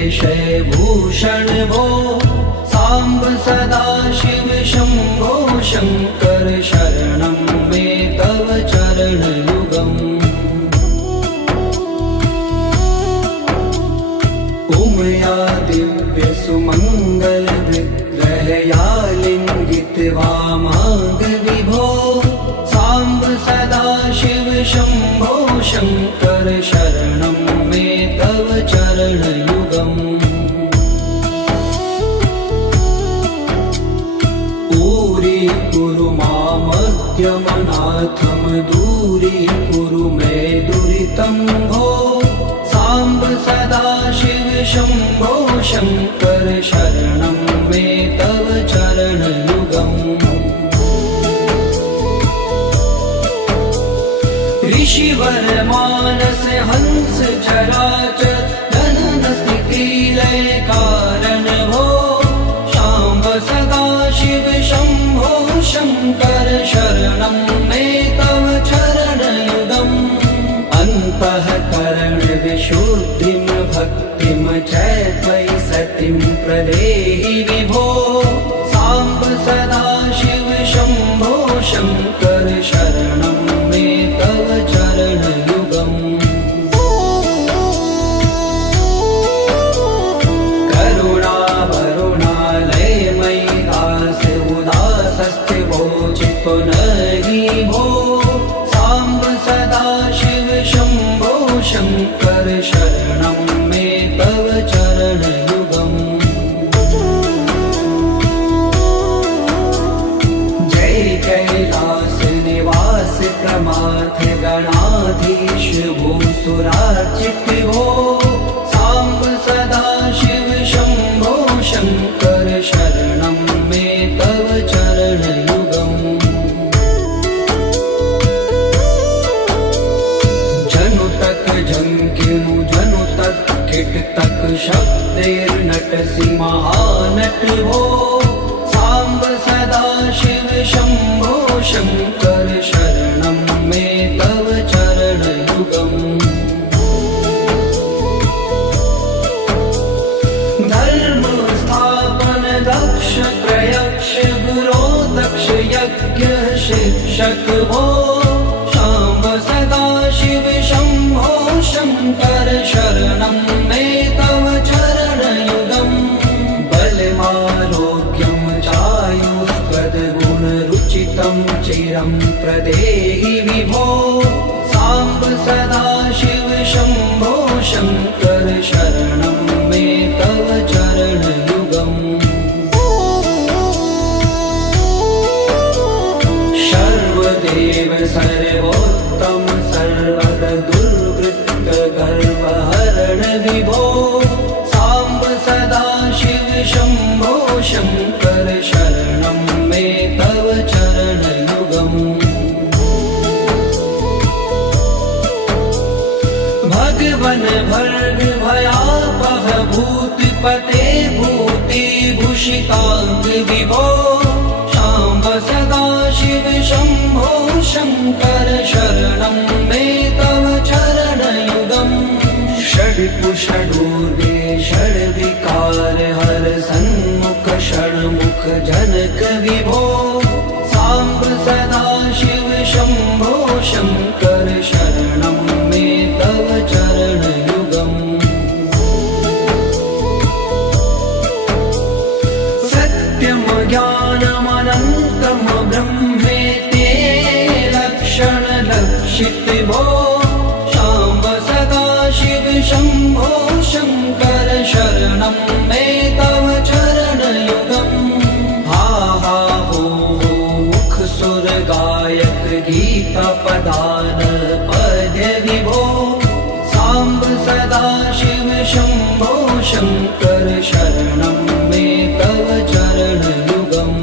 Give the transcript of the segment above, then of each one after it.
भूषण भो साम्ब सदा शिव शम्भो शङ्कर शरणं मे तव चरणयुगम् उमया दिव्य सुमङ्गल विग्रहया लिङ्गित वामाङ्ग विभो साम्ब सदा शिव शम्भो शङ्कर शरणं मे तव चरणयुगम् दूरी मामद्यमनाथं दूरीकुरु मे दुरितं भो साम्ब सदा शिव शम्भो शङ्कर शरणं मे तव चरणयुगम् ऋषिवर मानस हंस चराचर जनन स्थिति लय कारण भो शाम्ब सदा शिव शम्भो शङ्कर शरणं मे तव चरणयुगम् अन्तःकरण विशुद्धिं भक्तिं च त्वयि सतिं प्रदेहि विभो साम्ब सदा शिव शम्भो शङ्कर शरणं मे तव चरणयुगम् पुनरि भो साम्ब सदा शिव शम्भो शङ्कर शरणं मे तव चरणयुगम् जय कैलास निवास प्रमाथ गणाधीश भूसुरार्चित भो साम्ब सदा शिव शम्भो शङ्कर शरणं मे तव चरणयुगम् जंकिनु जनु तक किट तक शब्दैर्नटसि महानट भो साम्ब सदा शिव शम्भो शङ्कर शरणं मे तव चरणयुगम् धर्म स्थापन दक्ष प्रयक्ष गुरो दक्ष यज्ञ शिक्षक भो शाम्ब सदा शिव शम्भो शङ्कर शरणं मे तव चरणयुगम् बलमारोग्यं चायुष्पदगुणरुचितं चिरं प्रदेहि विभो साम्ब सदा शिव शम्भो शङ्कर शरणं मे तव चरणयुगम् सर्वदेव सर्वोत्तम सर्वद दुर्वृत्त गर्वहरण विभो साम्ब सदा शिव शम्भो शङ्कर शरणं मे तव चरणयुगम् भगवन् भर्ग भयापह भूतिपते भूतिभूषिताङ्ग विभो साम्ब सदा शिव शम्भो शङ्कर शरणं मे तव चरणयुगम् षड्कुषडूर्वे षड्विकार हर सन्मुख षण्मुख जनक विभो साम्ब सदा शिव शम्भो शङ्कर शरणं मे तव चरणयुगम् सत्यं ज्ञानमनन्तं ब्रह्मेति लक्षण लक्षित भो शाम्ब सदा शिव शम्भो शङ्कर शरणं मे तव चरणयुगम् हा हा हो मुख सुर गायक गीता पदान पद्य विभो साम्ब सदा शिव शम्भो शङ्कर शरणं मे तव चरणयुगम्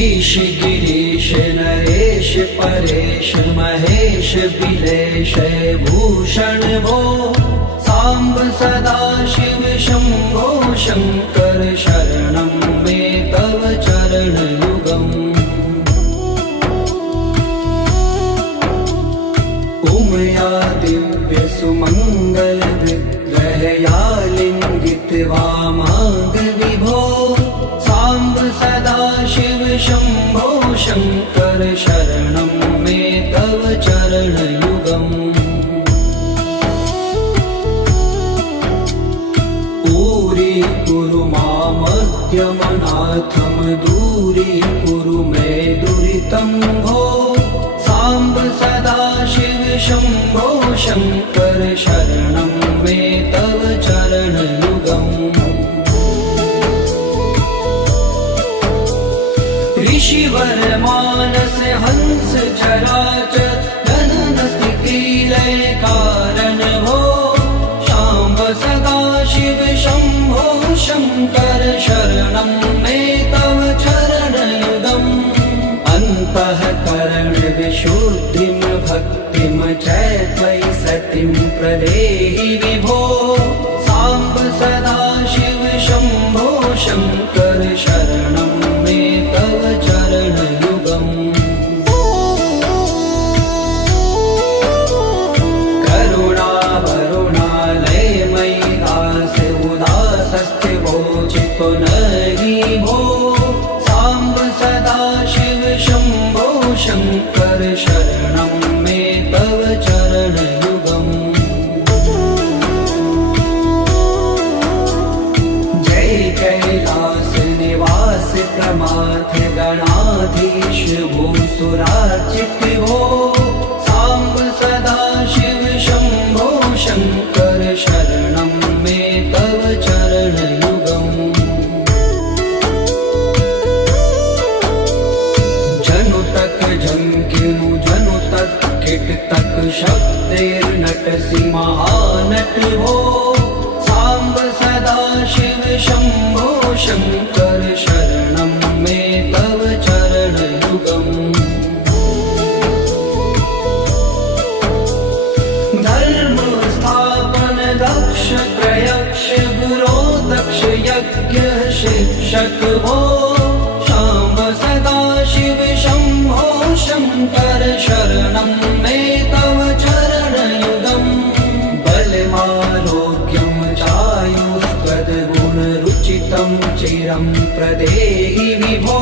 ईश गिरीश नरेश परेश महेश बिलेश भूषण भो साम्ब सदा शिव शम्भो शङ्कर शरणं मे तव चरणयुगम् उमया दिव्य सुमंगल विग्रहया लिंगित वामांग विभो सांब सदा शिव शंभो शंकर शरणं मे तव चरणयुगम् दूरी मामद्यमनाथं दूरीकुरु मे दुरितं भो सांब सदा शिव शंभो शंकर शरणं मे तव चरणयुगम् ऋषिवर मानस हंस चराचर जनन स्थिति लय कारण भो सांब सदा शिव शंभो शंकर शरणं मे तव चरणयुगम् अन्तःकरण विशुद्धिं भक्तिं च त्वयि सतिं प्रदेहि विभो सांब सदा शिव शंभो शंकर शरणं मे तव चरणयुगम् चित्तो नहि भो सांब सदा शिव शंभो शंकर शरणं मे तव चरणयुगम् जय कैलास निवास प्रमाथ गणाधीश भूसुरार्चित भो सांब सदा शिव शंभो शंकर शरणं मे तव चरणयुगम् जनु तक झंकिनु जनु तक किट तक शब्दैर्नटसि महानट भो सांब सदा शिव शंभो शंकर शरणं मे तव चरणयुगम् धर्म स्थापन दक्ष प्रयक्ष गुरो दक्ष यज्ञ शिक्षक भो सांब सदा शिव शंभो शंकर शरणं मे तव चरणयुगम् बलमारोग्यं चायुस्त्वद्गुणरुचितं चिरं प्रदेहि विभो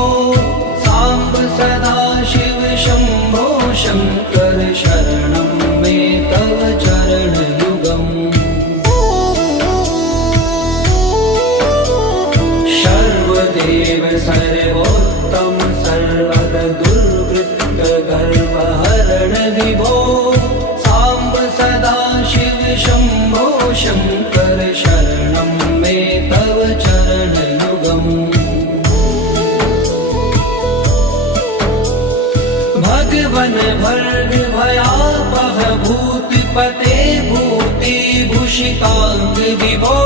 सांब सदा शिव शंभो शंकर शरणं मे तव चरणयुगम् सर्वदेव सर्वोत्तम सर्वद दुर्वृत्त गर्वहरण विभो सांब सदा शिव शंभो शंकर शरणं मे तव चरणयुगम् भगवन भर्ग भयापह भूतिपते भूतिभूषितांग विभो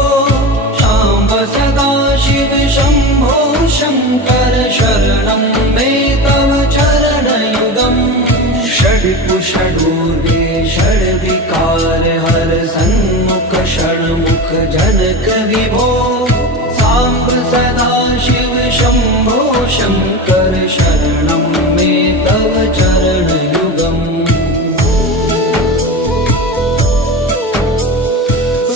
सांब सदा शिव शंभो शंकर शरणं मे तव चरणयुगम् षड्कुषडूर्वे षड्विकार हर सन्मुख षण्मुख जनक विभो सांब सदा शिव शंभो शंकर शरणं मे तव चरणयुगम्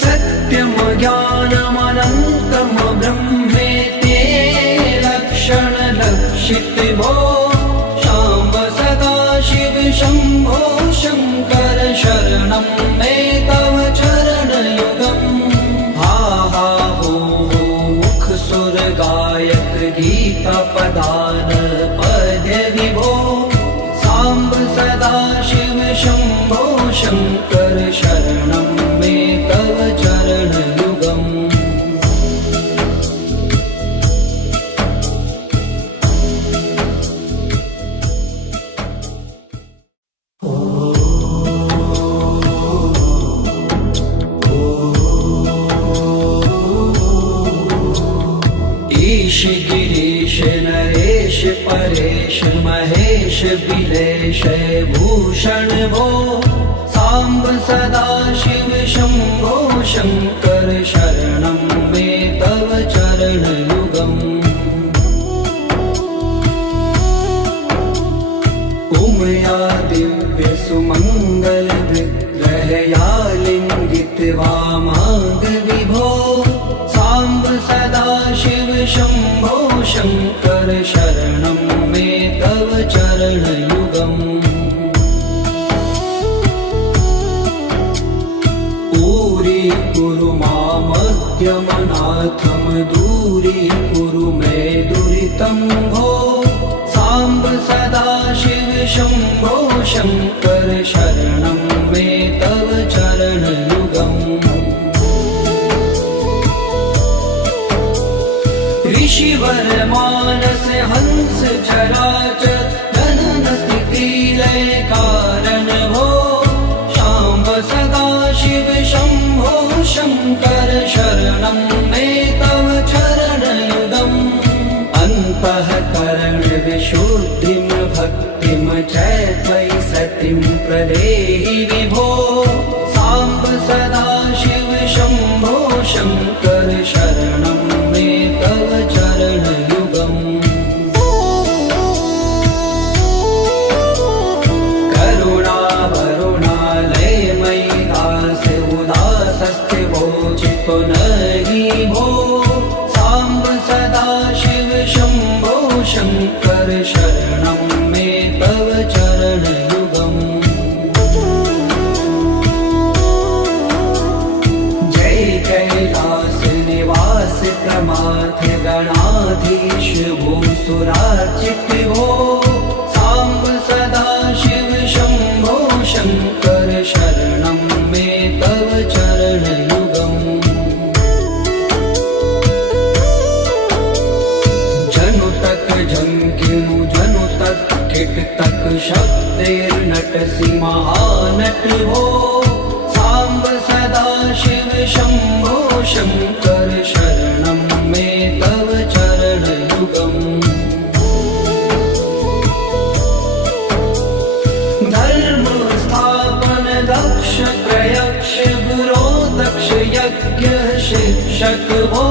सत्यं ज्ञानमनन्तं ब्रह्मेति लक्षण लक्षित भो सांब सदा शिव शंभो शंकर शरणं मे तव चरणयुगम् हा हा हो मुख सुर गायक गीता पदान पद्य विभो सांब सदा शिव शंभो शंकर शरणं मे तव चरणयुगम् ईश गिरीश नरेश परेश महेश बिलेश भूषण भो सांब सदा शिव शंभो शंकर शरणं मे तव चरणयुगम् उमया दिव्य सुमंगल विग्रहया लिंगित वामांग विभो सांब सदा शिव शंभो शंकर शरणं मे तव चरणयुगम् दूरीकुरु मामद्यमनाथं दूरीकुरु मे दुरितं भो सांब सदा शिव शंभो शंकर शरणं मे तव चरणयुगम् ऋषिवर मानस हंस चराचर जनन स्थिति लय कारण भो शाम्ब सदा शिव शंभो शंकर शरणं मे तव चरणयुगम् अन्तःकरण विशुद्धिं भक्तिं च त्वयि सतिं प्रदेहि विभो सांब सदा शिव शंभो शंकर शरणं मे तव चरणयुगम् नहि भो सांब सदा शिव शंभो शंकर शरणं मे तव चरणयुगम् जय कैलास निवास प्रमाथ गणाधीश भूसुरार्चित भो सांब सदा शिव शंभो शंकर शरणं मे तव चरणयुगम् झंकिनु जनु तक किट तक शक्तिर्नटसि महानट भो सांब सदा शिव शंभो शंकर शरणं मे तव चरणयुगम् धर्म स्थापन दक्ष प्रयक्ष गुरो दक्ष यज्ञ शिक्षक भो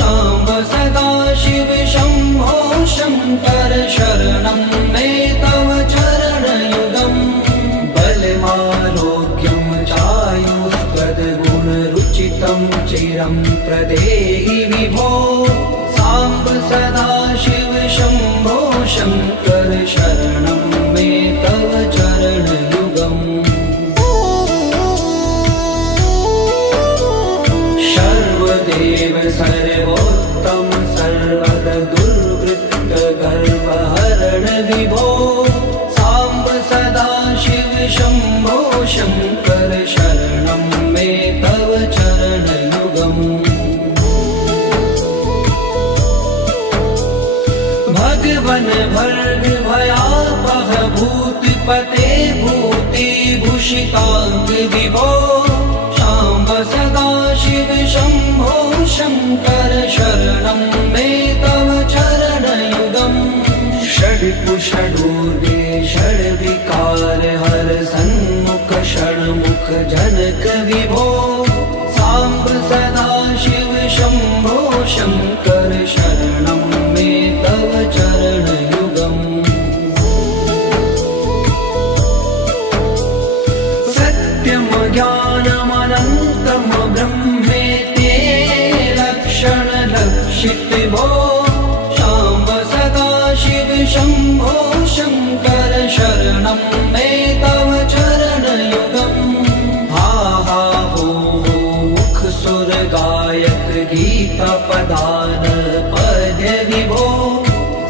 सांब सदा शिव शंभो शंकर शरणं मे तव चरणयुगम् बलमारोग्यं चायुस्त्वद्गुणरुचितं चिरं प्रदेहि विभो सांब सदा शिव शंभो शंकर शरणं मे तव चरणयुगम् सर्वदेव सर्वोत्तम सर्वद दुर्वृत्त गर्वहरण विभो सांब सदा शिव शंभो शंकर शरणं मे तव चरणयुगम् भगवन भर्ग भयापह भूतिपते भूतिभूषितांग विभो सांब सदा शिव शंभो शंकर शरणं मे तव चरणयुगम् षड्कुषडूर्वे षड्विकार हर सन्मुख षण्मुख जनक विभो सांब सदा शिव शंभो शंकर शरणं मे तव चरणयुगम् सत्यं ज्ञानमनन्तं ब्रह्मेते लक्षण लक्षित भो सांब सदा शिव शंभो शंकर शरणं मे तव चरणयुगम् हा हा हो मुख सुर गायक गीता पदान पद्य विभो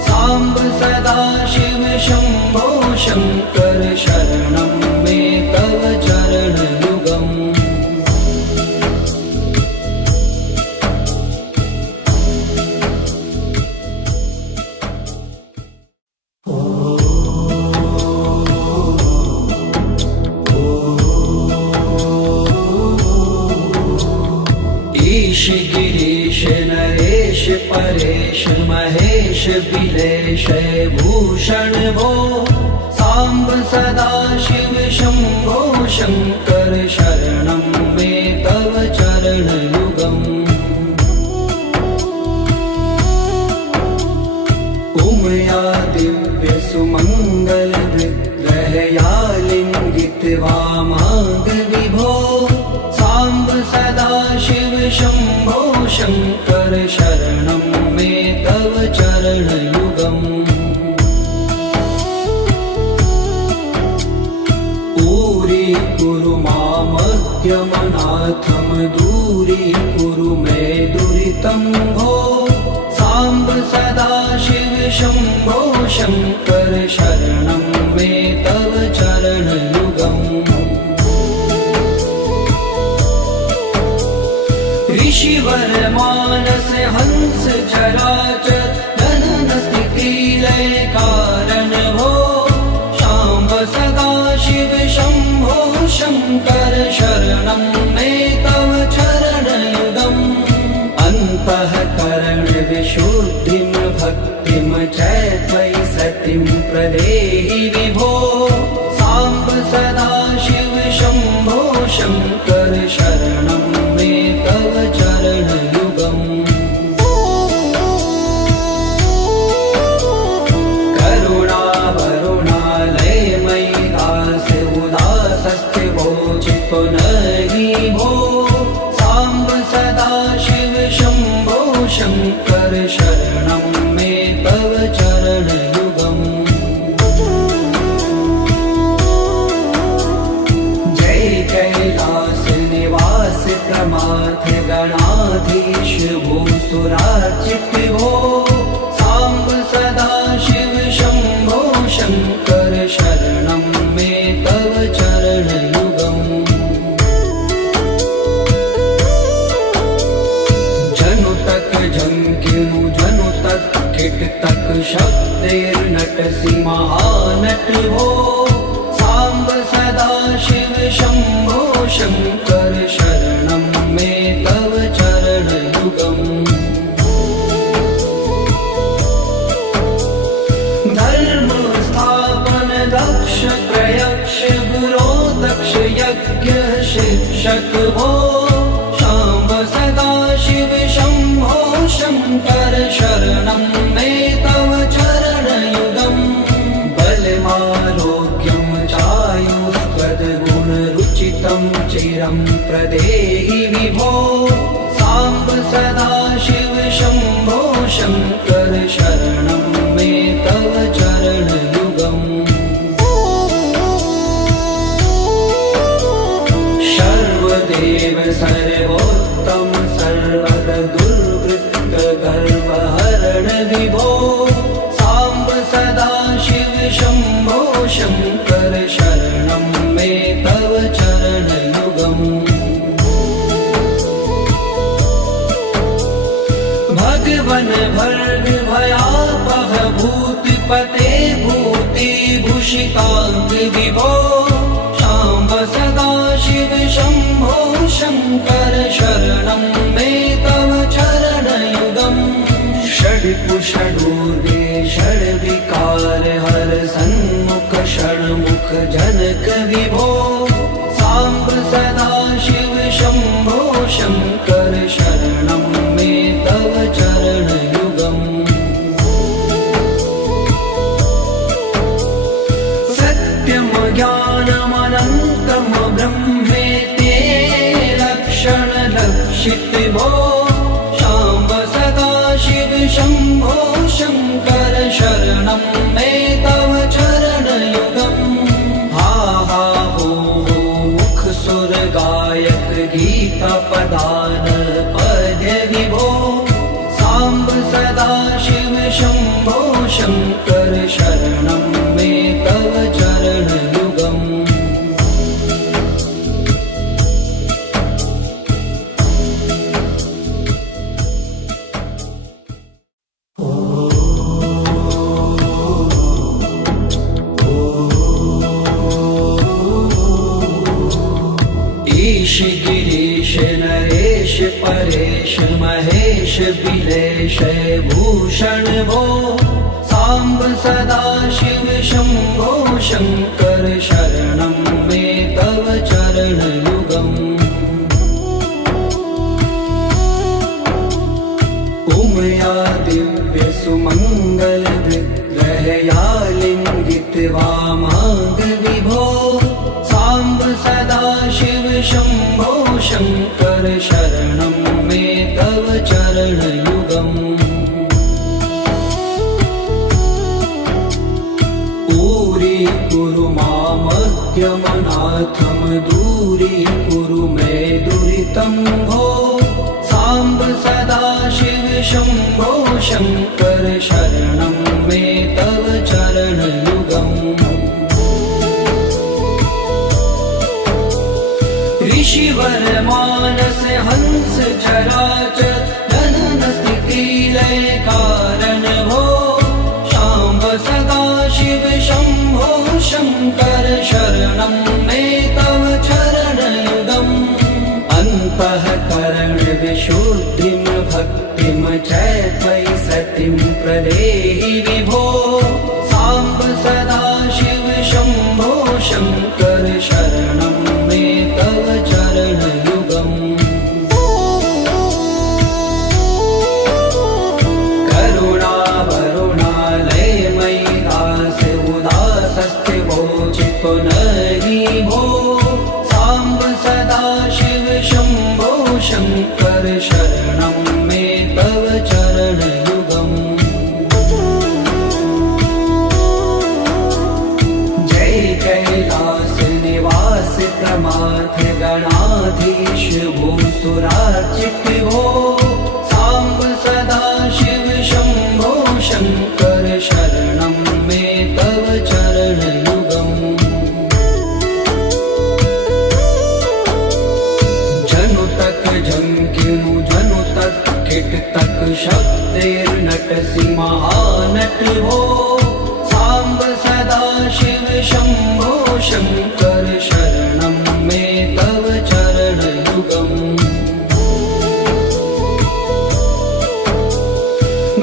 सांब सदा शिव शंभो शंकर शरणं मे तव चरणयुगम् ईश गिरीश नरेश परेश महेश बिलेश भूषण भो सांब सदा शिव शंभो शंकर शरणं मे तव चरणयुगम् उमया दिव्य सुमंगल यमनाथं दूरीकुरु मे दुरितं भो साम्ब सदाशिव शम्भो शङ्कर शरणं मे तव चरणयुगम् ऋषिवर मानस हंस चराचर जनन स्थिति लय कारण भो शाम्ब सदाशिव शम्भो शङ्कर शरणं मे तव चरणयुगम् अन्तःकरण विशुद्धिं भक्तिं च त्वयि सतिं प्रदेहि विभो साम्ब सदाशिव शम्भो शङ्कर शरणं मे तव चरणयुगम् करुणावरुणालयमयि दास्य उदासस्थिवो चित्तो नहि भो साम्ब सदाशिव शम्भो शङ्कर शरणं मे तव चरणयुगम् जय कैलास निवास प्रमाथ गणाधीश भूसुरार्चित भो साम्ब सदाशिव शम्भो शङ्कर शरणं मे तव चरणयुगम् जनुतक झंकिनु जनुतक किटतक शब्दैर्नटसि महानट भो साम्ब सदाशिव शम्भो शङ्कर शरणं मे तव चरणयुगम् धर्म स्थापन दक्ष प्रयक्ष गुरो दक्ष यज्ञ शिक्षक भो शाम्ब सदाशिव शम्भो शङ्कर शरणं मे तव चरणयुगम् बलमारोग्यं चायुस्त्वद्गुणरुचितं चिरं प्रदेहि विभो साम्ब सदाशिव शम्भो शङ्कर शरणं मे तव चरणयुगम् सर्वदेव सर्वोत्तम सर्वद दुर्वृत्त गर्वहरण विभो साम्ब सदाशिव शम्भो शङ्कर शरणं मे तव चरणयुगम् भगवन भर्ग भयापह भूतिपते भूतिभूषिताङ्ग विभो शाम्ब सदाशिव शम्भो शङ्कर शरणं मे तव चरणयुगम् षड्पुषडूर्वे षड्विकार हर सन्मुख षण्मुख जनक विभो साम्ब सदाशिव शम्भो शङ्कर शरणं मे तव चरणयुगम् सत्यं ज्ञानमनन्तं ब्रह्मेते लक्षणलक्षित भो शाम्ब सदाशिव शम्भो शङ्कर शरणं मे तव चरणयुगम् हा हा हो मुख सुर गायक गीता पदान पद्य विभो साम्ब सदाशिव शम्भो शङ्कर शरणं मे तव चरणयुगम् ईश गिरीश नरेश परेश महेश बिलेश भूषण भो साम्ब सदाशिव शम्भो शङ्कर शरणं मे तव चरणयुगम् उमया दिव्य सुमङ्गल विग्रहया लिङ्गित वामाङ्ग विभो साम्ब सदाशिव शम्भो शङ्कर शरणं मे तव चरणयुगम् पूरी कुरु मामग् सौख्यमनाथं दूरीकुरु मे दुरितं भो साम्ब सदाशिव शम्भो शङ्कर शरणं मे तव चरणयुगम् ऋषिवर मानस हंस चराचर जनन स्थिति लय कारण भो शाम्ब सदाशिव शम्भो शङ्कर शरणं मे तव चरणयुगम् अन्तःकरण विशुद्धिं भक्तिं चैत्वयि सतिं प्रदेहि विभो साम्ब सदाशिव शम्भो शङ्कर शरणं मे तव चरणयुगम् करुणावरुणालयमयि दास उदासस्थिवोचितो नहि भो साम्ब सदाशिव शम्भो शङ्कर शरणं मे तव चरणयुगम् जय कैलास निवास प्रमाथ गणाधीश भूसुरार्चित भो साम्ब सदाशिव शम्भो शङ्कर शरणं मे तव चरणयुगम् जनु तक झंकिनु जनु तक किट तक शक्तिर्नटसि महानट भो साम्ब सदाशिव शम्भो शङ्कर शरणं मे तव चरणयुगम्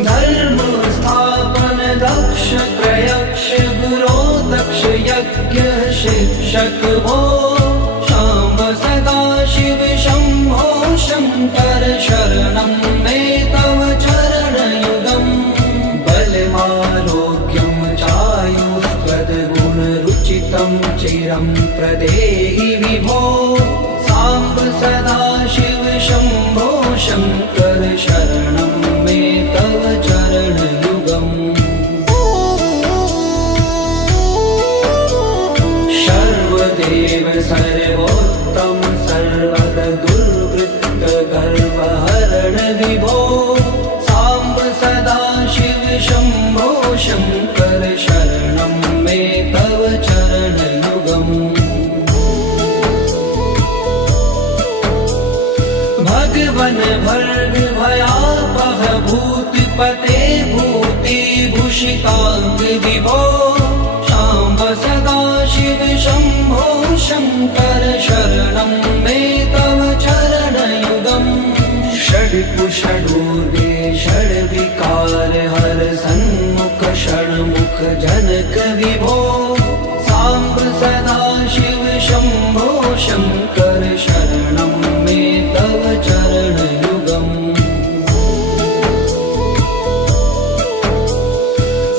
धर्म स्थापन दक्ष त्रयक्ष गुरो दक्ष यज्ञ शिक्षक भो शाम्ब सदाशिव शम्भो शङ्कर शरणं मे तव चरणयुगम् बलमारोग्यं चायुस्त्वद्गुणरुचितं चिरं प्रदेहि विभो साम्ब सदाशिव शम्भो शङ्कर शरणं मे तव चरणयुगम् सर्वदेव सर्वोत्तम सर्वद दुर्वृत्त गर्वहरण विभो साम्ब सदाशिव शम्भो शङ्कर शरणं मे तव चरणयुगम् भगवन् भर्ग भयापह भूतिपते भूतिभूषिताङ्ग विभो शाम्ब सदाशिव शम्भो शङ्कर शरणं मे तव चरणयुगम् षड्कुषडूर्गे षड्विकार हर सन्मुख षण्मुख जनक विभो साम्ब सदाशिव शम्भो शङ्कर शरणं मे तव चरणयुगम्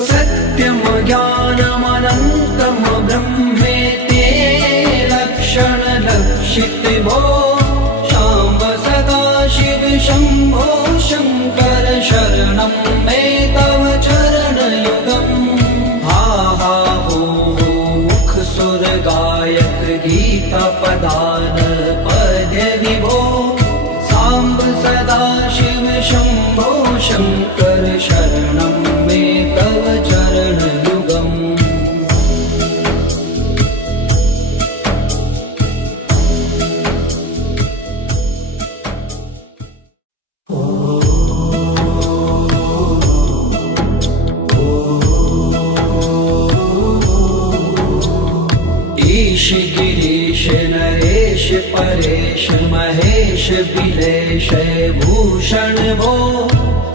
सत्यं ज्ञानमनन्तं ब्रह्मेते लक्षणलक्षित भो शाम्ब सदाशिव शम्भो शङ्कर शरणं मे तव चरणयुगम् हा हा हो मुख सुर गायक गीता पदान पद्य विभो साम्ब सदाशिव शम्भो शङ्कर शरणं मे तव चरणयुगम् ईश गिरीश नरेश परेश महेश बिलेश भूषण भो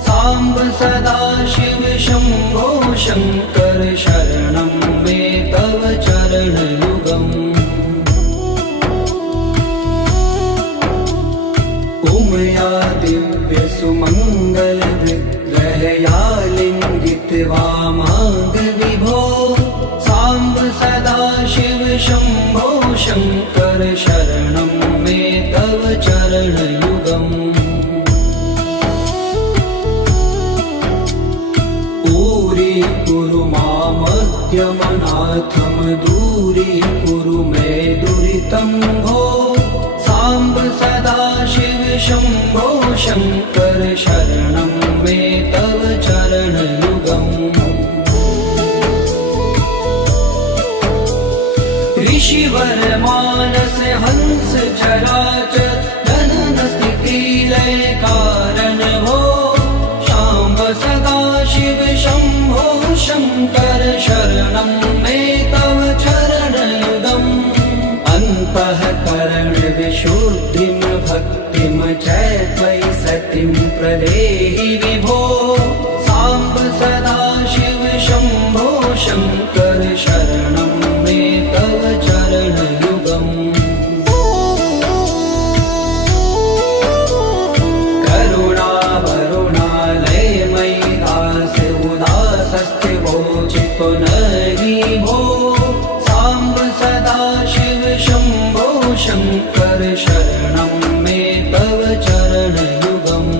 साम्ब सदाशिव शम्भो शङ्कर शरणं मे तव चरणयुगम् उमया दिव्य सुमङ्गल विग्रहया लिङ्गित वामाङ्ग विभो साम्ब सदाशिव शम्भो शङ्कर शरणं मे तव चरणयुगम् ऊरी कुरु मामद्य मध्यमनाथं दूरीकुरु मे दुरितं भो साम्ब सदाशिव शम्भो शङ्कर शरणं मे तव चरणयुगम् ऋषिवर मानस हंस चराचर जनन स्थिति लय कारण भो शाम्ब सदाशिव शम्भो शङ्कर शरणं मे तव चरणयुगम् अन्तःकरण विशुद्धिं भक्तिं च त्वयि सतिं प्रदेहि विभो साम्ब सदाशिव शम्भो शङ्कर शरणं मे तव चरणयुगम् करुणावरुणालयमयि दास उदासस्थिवोचितो नहि भो साम्ब सदाशिव शम्भो शङ्कर शरणं मे तव चरणयुगम्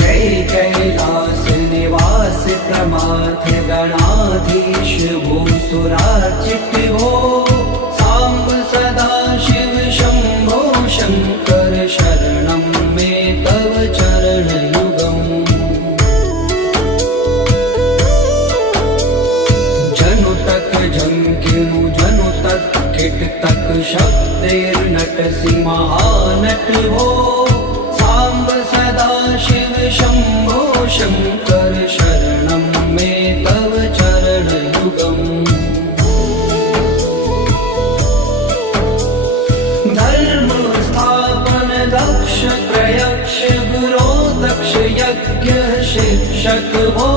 जय कैलास निवास प्रमाथ गणाधीश भूसुरार्चित भो साम्ब सदाशिव शम्भो शङ्कर शरणं मे तव चरणयुगम् जनु तक झंकिनु जनु तक किट तक शब्दैर्नटसि महानट भो साम्ब सदाशिव शम्भो शङ्कर शरणं मे तव चरणयुगम् धर्म स्थापन दक्ष प्रयक्ष गुरो दक्ष यज्ञ शिक्षक भो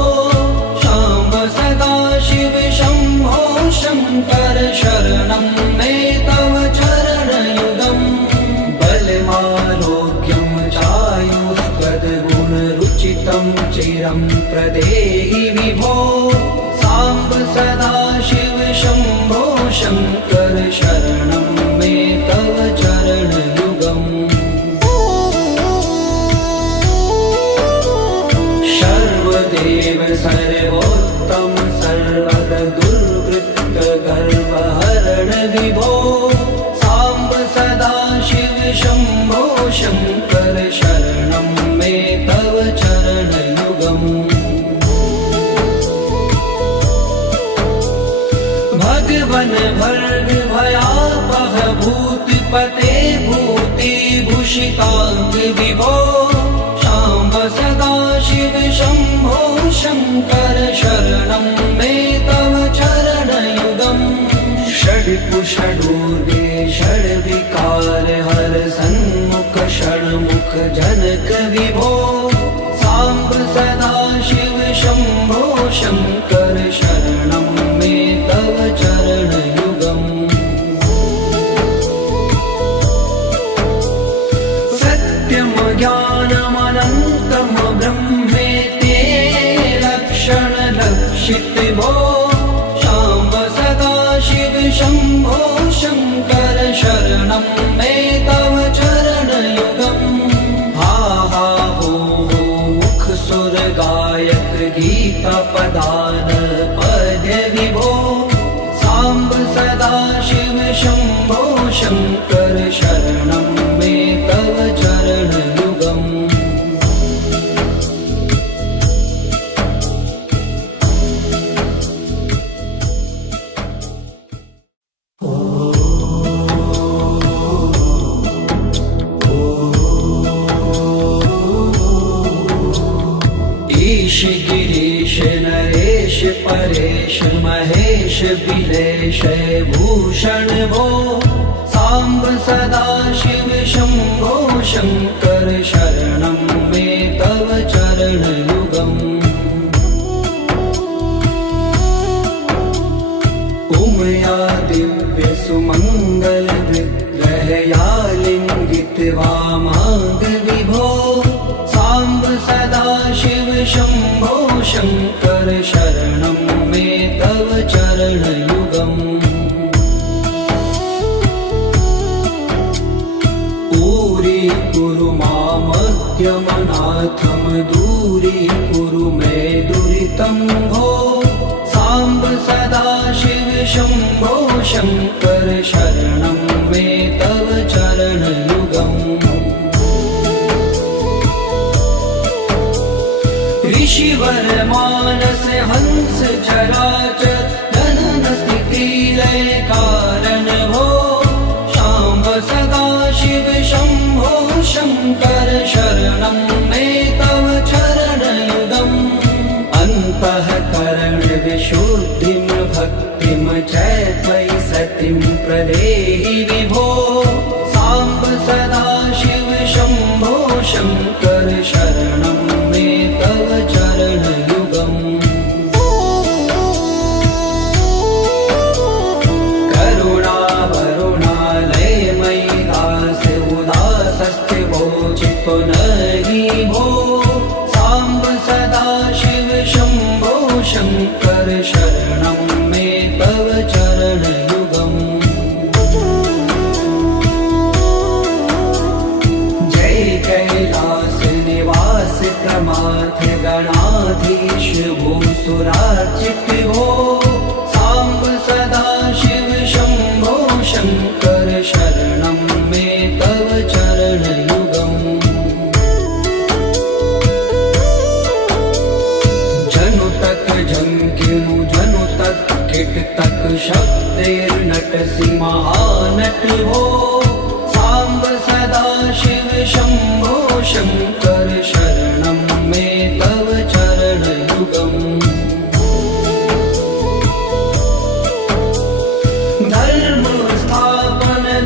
शाम्ब सदाशिव शम्भो शङ्कर शरणं मे तव चरणयुगम् बलमारोग्यं चायुस्त्वद्गुणरुचितं चिरं प्रदेहि विभो साम्ब सदाशिव शम्भो शङ्कर शरणं मे तव चरणयुगम् सर्वदेव सर्वोत्तम सर्वद दुर्वृत्त गर्वहरण विभो साम्ब सदाशिव शम्भो शङ्कर शरणं मे तव चरणयुगम् भगवन भर्ग भयापह भूतिपते भूतिभूषिताङ्ग विभो शाम्ब सदाशिव शम्भो शङ्कर शरणं मे तव चरणयुगम् षड्कुषडूर्वे षड्विकार हर सन्मुख षण्मुख जनक विभो साम्ब सदाशिव शम्भो शङ्कर शरणं मे तव चरणयुगम् सत्यं ज्ञानमनन्तं ब्रह्मेति लक्षण लक्षित भो शाम्ब सदाशिव शम्भो शङ्कर शरणं मे तव चरणयुगम् हा हा हो मुख सुर गायक गीता पदान पद्य विभो साम्ब सदाशिव शम्भो शङ्कर शरणं मे तव चरणयुगम् ईश गिरीश नरेश परेश महेश बिलेश भूषण भो साम्ब सदाशिव शम्भो शङ्कर शरणं मे तव चरणयुगम् उमया दिव्य सुमङ्गल विग्रहया लिङ्गित वामाङ्ग विभो साम्ब सदाशिव शम्भो शङ्कर शरणं मे तव चरणयुगम् ऊरीकुरु मामद्यमनाथं दूरीकुरु मे दुरितं भो साम्ब सदा शिव शम्भो शङ्कर शरणं मे तव चरणयुगम् ऋषिवर मानस हंस चराचर जनन स्थिति लय कारण भो शाम्ब सदा शिव शम्भो शङ्कर शरणं मे तव चरणयुगम् अन्तःकरण विशुद्धिं भक्तिं च त्वयि सतिं प्रदेहि विभो साम्ब सदा शिव शम्भो शङ्कर शरणं मे तव चरणयुगम् करुणावरुणालयमयि दास उदासस्थिवो चित्तो नहि भो साम्ब सदा शिव शम्भो शङ्कर शरणं मे तव चरणयुगम् जय कैलास निवास प्रमाथ गणाधीश भूसुरार्चित भो साम्ब सदा शिव शम्भो शङ्कर शरणं मे तव चरणयुगम् जनु तक झंकिनु जनु तक किट तक शब्देर्नटसि महानट भो साम्ब सदा शिव शम्भो शङ्कर